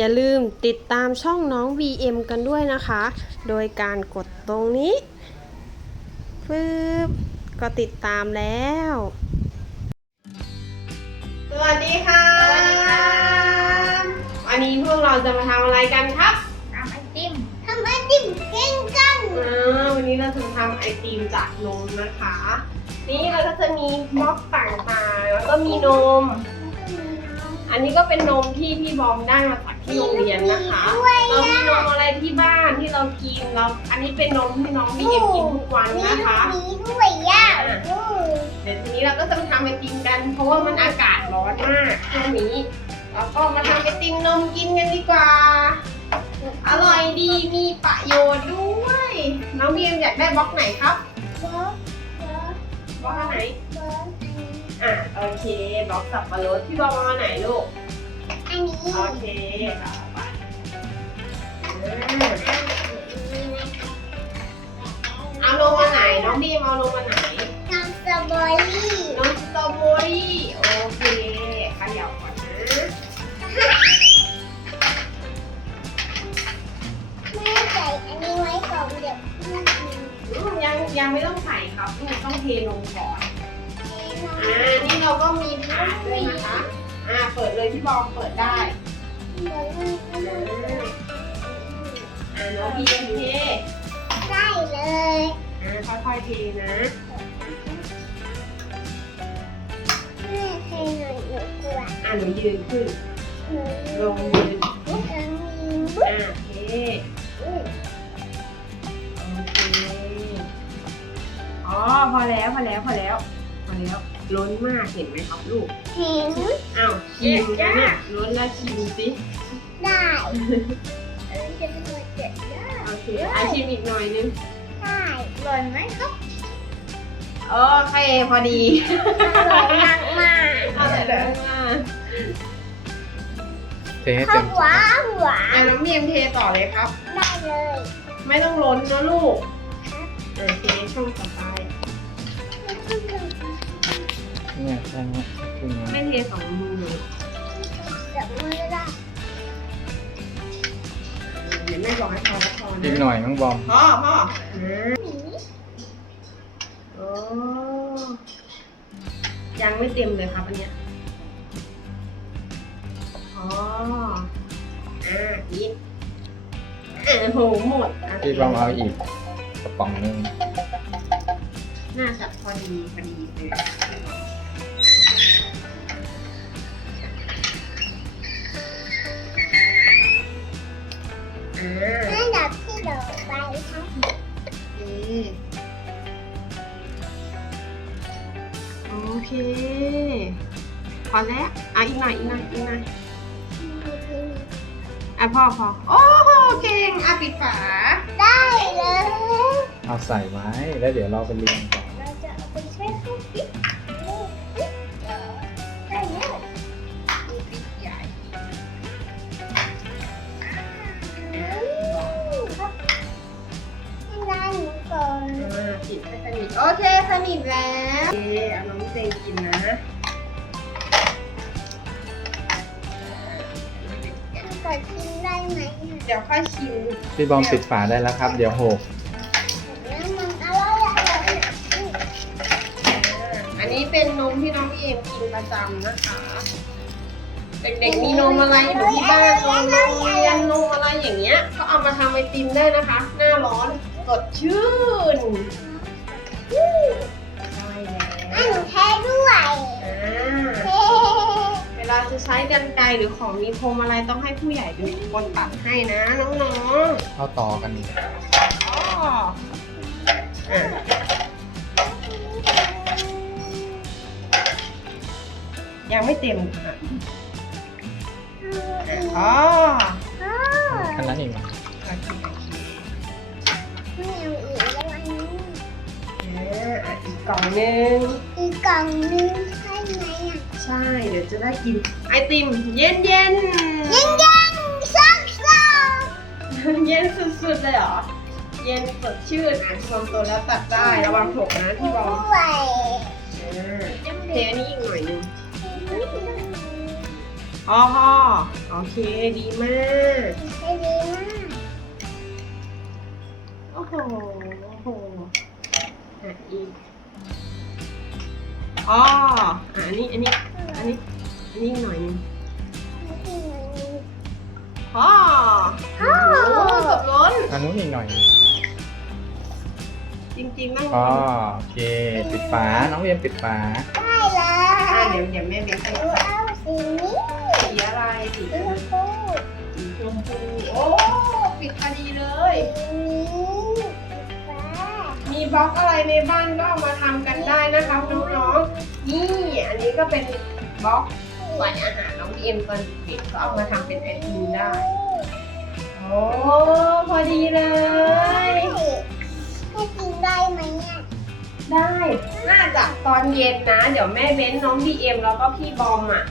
อย่าลืมติดตามช่องน้อง VM กันด้วยนะคะ โดยการกดตรงนี้ปึ๊บก็ติดตามแล้วสวัสดีค่ะสวัสดีค่ะ วันนี้พวกเราจะมาทำอะไรกันครับทำไอติมทำไอติมเก่งกันอ่าวันนี้เราจะทำไอติมจากนมนะคะ นี่เราก็จะมีบล็อกต่างๆ แล้วก็มีนม อันนี้ก็เป็นนมที่พี่บอมได้มาจากที่โรงเรียนนะคะ เรามีนมอะไรที่บ้านที่เรากินเรา อันนี้เป็นนมที่น้องบีเอ็มกินทุกวันมีนะคะลูกนี้ด้วยย่าเดี๋ยวทีนี้เราก็จะมาทำไอติมกัน เพราะว่ามันอากาศร้อนมากช่วงนี้เราก็มาทำไอติมนมกินกันดีกว่า อร่อยดีมีประโยชน์ด้วย น้องบีเอ็มอยากได้บล็อกไหนครับเบิร์ดเบิร์ดบล็อกอันไหนเบิร์ด อะโอเคบล็อกสับปะรดพี่บอมเอาไหนลูก อันนี้โอเคค่ะไปอืมเอาลงมาไหนน้องบีมเอาลงมา เราก็มีถาดด้วยนะคะ อ่า เปิดเลยพี่บอมเปิดได้เดี๋ยวมันอืมอ่าน้องบีมเทได้เลยอ่าค่อยๆเทนะแม่เทหน่อยหนูกลัวอ่าหนูยืนขึ้นหนูลงยืนหนูจะมีอ่าเทอืมโอเคอ๋อพอแล้วพอแล้วพอแล้วพอแล้ว ล้นมากเห็นไหมครับลูกเห็นอ้าวชิมนะเนี่ยล้นแล้วชิมสิได้เออจะเป็นวันเกิดได้โอเคอาชิมอีกหน่อยนึงได้อร่อยไหมครับโอเคพอดีอร่อยมากมากอร่อยเลยมากเทให้ข้าเต็วมหวานหวาอะนน้องเมียมเทต่อเลยครับ ได้เลย ไม่ต้องล้นนะลูกโอเคช่องต่อไป เนี่ยใช่ไหมครึ่งไม่นะเทสองมือเดี๋ยวมือได้เดี๋ยวแม่บอกให้พอก็พออีกนะหน่อยน้องบอมพ่อพ่ออืมหนีโอ้ยังไม่เต็มเลยครับอันเนี้ยอ๋ออ่าอีกอ่าโหหมดะ พี่บอมเอาอีกกระป๋องหนึงน่าจะพอดีพอดีเลย อ่าแม่ดับที่เดี๋ยวไปครับโอเค พอแล้วอะอีกหน่อยอีกหน่อยอีกหน่อยอะพอพอโอ้โหเก่งอะปิดฝา ได้เลย เอาใส่ไว้แล้วเดี๋ยวเราไปเรียงต่อ เราจะเอาไปใช้ข้าวปิ๊บได้ ปิดให้สนิทโอเคสนิทแล้วโอเคเอาน้องเจงกินนะก่อนกินได้ไหมเดี๋ยวค่อยชิมพี่บอมปิดฝาได้แล้วครับ เดี๋ยวหกแล้วมันอร่อยอร่อยอันนี้เป็นนมที่น้องพี่เอ็มกินประจำนะคะ เด็กๆมีนมอะไรอยู่ที่บ้านนมโรงเรียนนมอะไรอย่างเงี้ย ก็เอามาทำไอติมได้นะคะ หน้าร้อน สดชื่นใช่แล้วให้หนูแท้ด้วยอ่าเฮ้เวลาจะใช้กันไกรหรือของมีคมอะไรต้องให้ผู้ใหญ่เป็นคนตัดให้นะน้องเข้าต่อกันอีกๆอ๋ออะยังไม่เต็มค่ะอ๋อ แค่นั้นเอง โอเค กกล่องหนึง อีกกล่องนึงใช่ไหมอะใช่ เดี๋ยวจะได้กินไอติมเย็นเย็นยังยังซักซักเย็นสุดๆเลยเหรอ เย็นสดชื่นอะชมตัวแล้วตัดได้ระวังหกนะพี่บอลด้วยอ่าเทอันนี้อีกหน่อยหนึงอเอออันนี้เป็นนมที่น้องพี่เอ็มกินประจำนะคะเด็กๆมีนมอะไรอยู่ที่บ้านนมโรงเรียนนมอะไรอย่างเงี้ยก็เอามาทำไอติมได้นะคะหน้าร้อนสดชื่นใช่แล้วพอพอโอเคดีมากให้ดีมากโอ้โห โอ้โหอะอีก อ๋ออะอันนี้ อันนี้ อันนี้ อันนี้หน่อยหนึงอ๋อโอ้โหเกือบล้น อันนู้นอีกหน่อย จริงๆต้องอ๋อโอเค ปิดฝา น้องเรียนปิดฝา ได้เลอะยเดี๋ยวเดี๋ยวแม่เบนให้หนูเอาสีนี้สีอะไรสีสีชมพูสีชมพู โอ้ ปิดพอดีเลย สีนี้ฟ้า มีบล็อกอะไรในบ้านก็เอามาทำกันได้นะคะน้องๆนี่อันนี้ก็เป็นบล็อกใส่อาหารน้องพีเอ็มตอนเด็กๆก็เอามาทำเป็นไอติมได้โอ้พอดีเลย ให้กินได้ไหมเนี่ย ได้ น่าจะตอนเย็นนะ เดี๋ยวแม่เบ้นน้องพีเอ็มแล้วก็พี่บอมอะ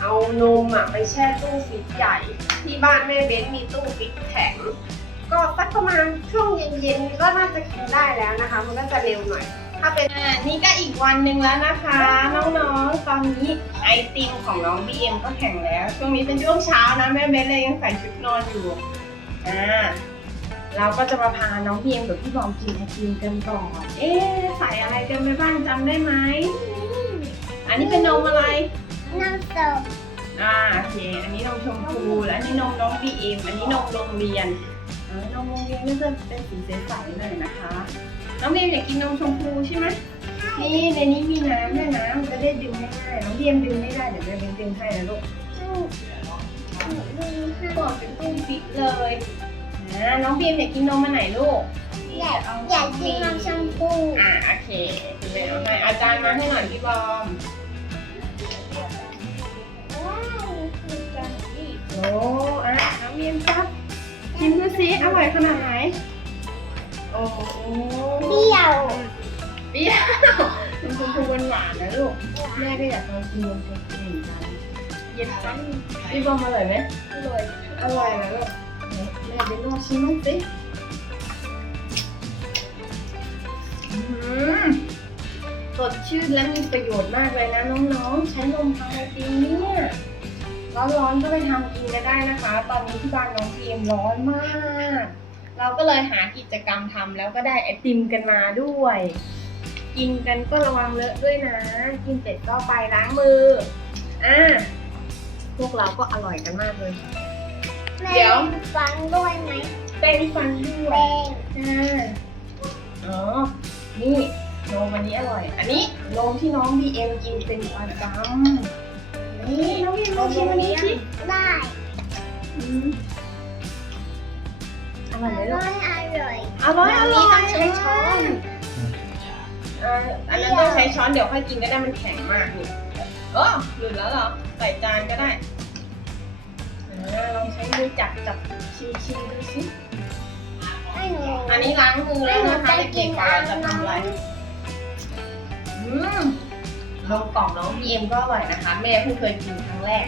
เอานมอะไปแช่ตู้ฟรีซใหญ่ ที่บ้านแม่เบ้นมีตู้ฟรีซแข็ง ก็สักประมาณช่วงเย็นๆก็น่าจะกินได้แล้วนะคะ มันก็จะเร็วหน่อย ถ้าเป็นอ่านี่ก็อีกวันหนึ่งแล้วนะคะ น้องๆ ตอนนี้ไอติมของน้องบีเอ็มก็แข็งแล้ว ช่วงนี้เป็นช่วงเช้านะแม่เบ้นเลยยังใส่ชุดนอนอยู่อ่าเราก็จะมาพาน้องพีเอ็มกับพี่บอมกินไอติมกันก่อน เอ๊ะใส่อะไรกันไปบ้างจำได้ไหม อันนี้เป็นนมอะไร น้ำตกอ่าโอเค อันนี้นมชมพู และอันนี้นมน้องบีเอ็มอันนี้นมโรงเรียนเออ นมโรงเรียนก็จะเป็นสีใสๆหน่อยนะคะ น้องบีเอ็มอยากกินนมชมพูใช่ไหมนี่ในนี้มีน้ำด้วยนะมันจะได้ดึงง่ายๆน้องบีเอ็มดึงไม่ได้เดี๋ยวแม่เบนดึงให้นะลูกบอกเป็นตู้ฟิตเลยอ่าน้องบีมอยากกินนมมาไหนลูกอยากอยากกินน้ำชมพูอ่าโอเคคุณแม่เอาให้อาจารย์มาให้หน่อยพี่บอมว้าวมีจังอีกโอ้อะน้องบีมครับชิมดู สิอร่อยขนาดไหน โอ้โหเปรี้ยวเปรี้ยวมันชมพูหวานๆนะลูก แม่ก็อยากลองกินนมชมพูเหมือนกันเย็นจังพี่บอมอร่อยไหมอร่อย อร่อยนะลูกแม่เป็นลองชิมมั้างสิอื้อหือสดชื่นและมีประโยชน์มากเลยนะน้องๆ ใช้นมทำไอติมเนี่ย ร้อนๆก็ไปทำกินกันได้นะคะ ตอนนี้ที่บ้านน้องพีมร้อนมาก เราก็เลยหากิจกรรมทำแล้วก็ได้ไอติมกันมาด้วย กินกันก็ระวังเลอะด้วยนะ กินเสร็จก็ไปล้างมืออ่าพวกเราก็อร่อยกันมากเลยแม่เดี๋ยวฟังด้วยไหมแป้งฟันด้วแป้ยงอ่าอ๋อ นี่นมวันนี้อร่อย อันนี้นมที่น้องบีเอ็มกินเป็นประจำ นี่น้องบีเอ็มลองชิมอันนี้สิได้อืมอร่อยไหมอลูร่กอยอร่อยอร่อยอร่อยต้องใช้ช้อนเอ่ออันนั้นต้องใช้ช้อนเดี๋ยวค่อยกินก็ได้มันแข็งมากนี่เออหลุดแล้วเหรอใส่จานก็ได้อ่าลองใช้มือจับจับชิมชิมดูสิให้หนูอันนี้ล้างมือแล้วนะคะเด็กๆเราจะทำอะไรอืม นมกล่องน้องพีเอ็มก็อร่อยนะคะ แม่เพิ่งเคยกินครั้งแรก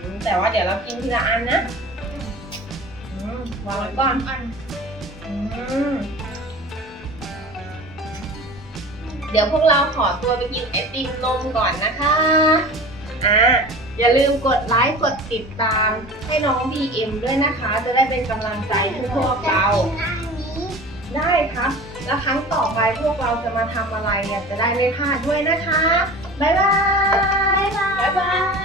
อืมแต่ว่าเดี๋ยวเรากินทีละอันนะอืมวางไว้ก่อนอันอืมเดี๋ยวพวกเราขอตัวไปกินไอติมนมก่อนนะคะอ่าอย่าลืมกดไลค์กดติดตามให้น้อง BM ด้วยนะคะ จะได้เป็นกำลังใจให้พวกเราจะกินอันนี้ได้ครับ แล้วครั้งต่อไปพวกเราจะมาทำอะไรเนี่ยจะได้ไม่พลาดด้วยนะคะ บ๊ายบาย บ๊ายบายบ๊ายบาย